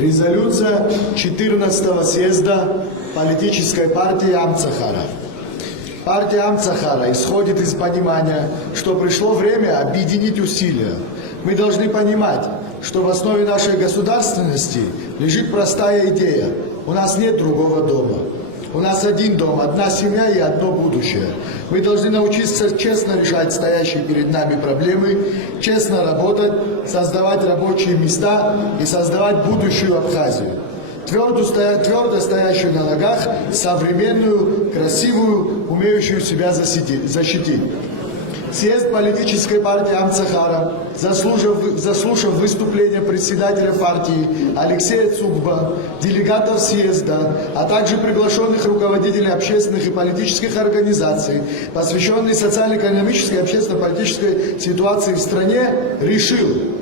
Резолюция 14-го съезда политической партии Амцахара. Партия Амцахара исходит из понимания, что пришло время объединить усилия. Мы должны понимать, что в основе нашей государственности лежит простая идея. У нас нет другого дома. У нас один дом, одна семья и одно будущее. Мы должны научиться честно решать стоящие перед нами проблемы, честно работать, создавать рабочие места и создавать будущую Абхазию. Твердо стоящую на ногах, современную, красивую, умеющую себя защитить. Съезд политической партии Амцахара, заслушав выступление председателя партии Алексея Цугба, делегатов съезда, а также приглашенных руководителей общественных и политических организаций, посвященных социально-экономической и общественно-политической ситуации в стране, решил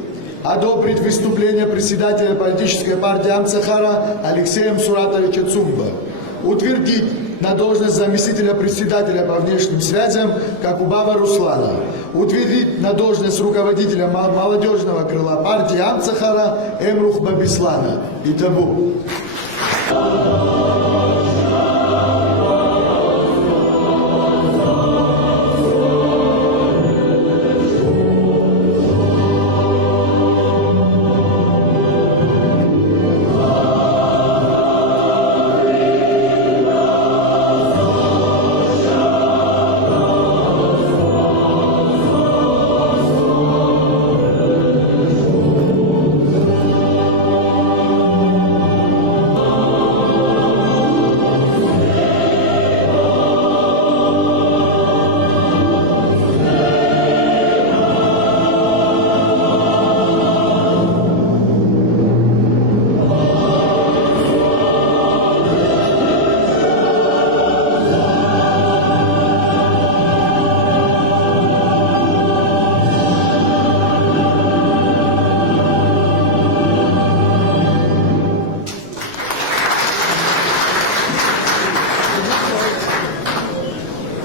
одобрить выступление председателя политической партии Амцахара Алексея Суратовича Цугба, утвердить на должность заместителя председателя по внешним связям Какубава Руслана, утвердить на должность руководителя молодежного крыла партии Амцахара Эмрух Бабислана. И табу.